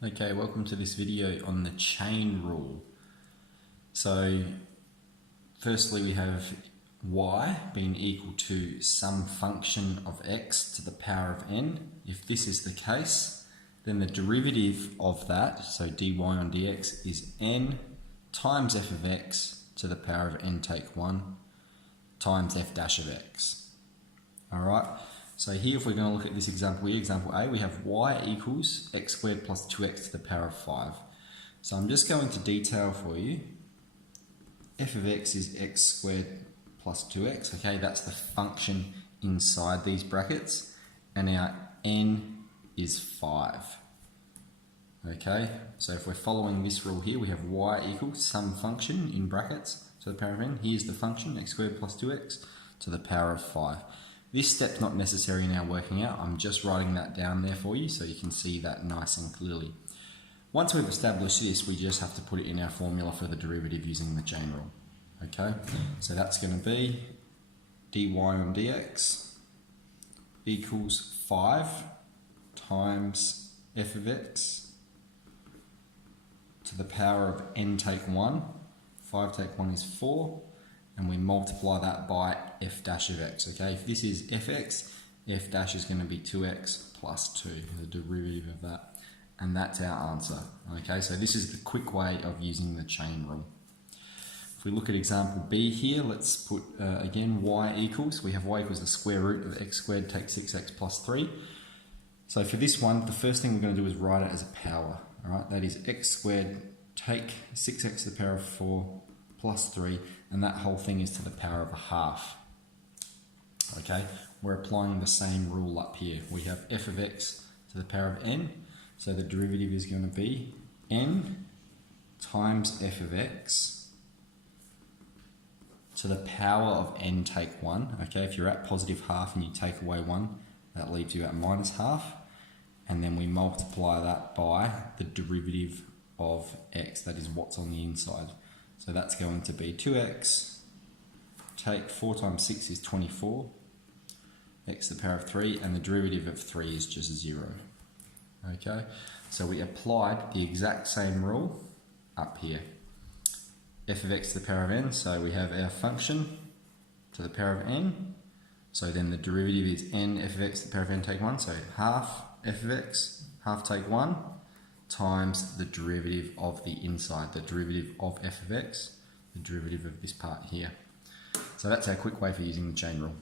Okay, welcome to this video on the chain rule. So, firstly we have y being equal to some function of x to the power of n. If this is the case, then the derivative of that, so dy on dx, is n times f of x to the power of n take 1 times f dash of x. Alright, so here if we're going to look at this example here, example A, we have y equals x squared plus 2x to the power of 5. So I'm just going to detail for you. F of x is x squared plus 2x, okay, that's the function inside these brackets, and our n is 5. Okay, so if we're following this rule here, we have y equals some function in brackets to the power of n. Here's the function, x squared plus 2x to the power of 5. This step's not necessary in our working out, I'm just writing that down there for you so you can see that nice and clearly. Once we've established this, we just have to put it in our formula for the derivative using the chain rule. Okay, so that's going to be dy on dx equals 5 times f of x to the power of n take 1. 5 take 1 is 4. And we multiply that by f dash of x, okay? If this is fx, f dash is going to be 2x plus 2, the derivative of that. And that's our answer, okay? So this is the quick way of using the chain rule. If we look at example B here, let's put, again, y equals, we have y equals the square root of x squared take 6x plus 3. So for this one, the first thing we're going to do is write it as a power, all right? That is x squared take 6x to the power of 4 plus 3, and that whole thing is to the power of a half. Okay, we're applying the same rule up here. We have f of x to the power of n, so the derivative is going to be n times f of x to the power of n take 1. Okay, if you're at positive half and you take away 1, that leaves you at minus half, and then we multiply that by the derivative of x, that is what's on the inside. So that's going to be 2x, take 4 times 6 is 24, x to the power of 3, and the derivative of 3 is just 0. Okay, so we applied the exact same rule up here. F of x to the power of n, so we have our function to the power of n, so then the derivative is n f of x to the power of n take 1, so half f of x, half take 1, times the derivative of the inside, the derivative of f of x, the derivative of this part here. So that's our quick way for using the chain rule.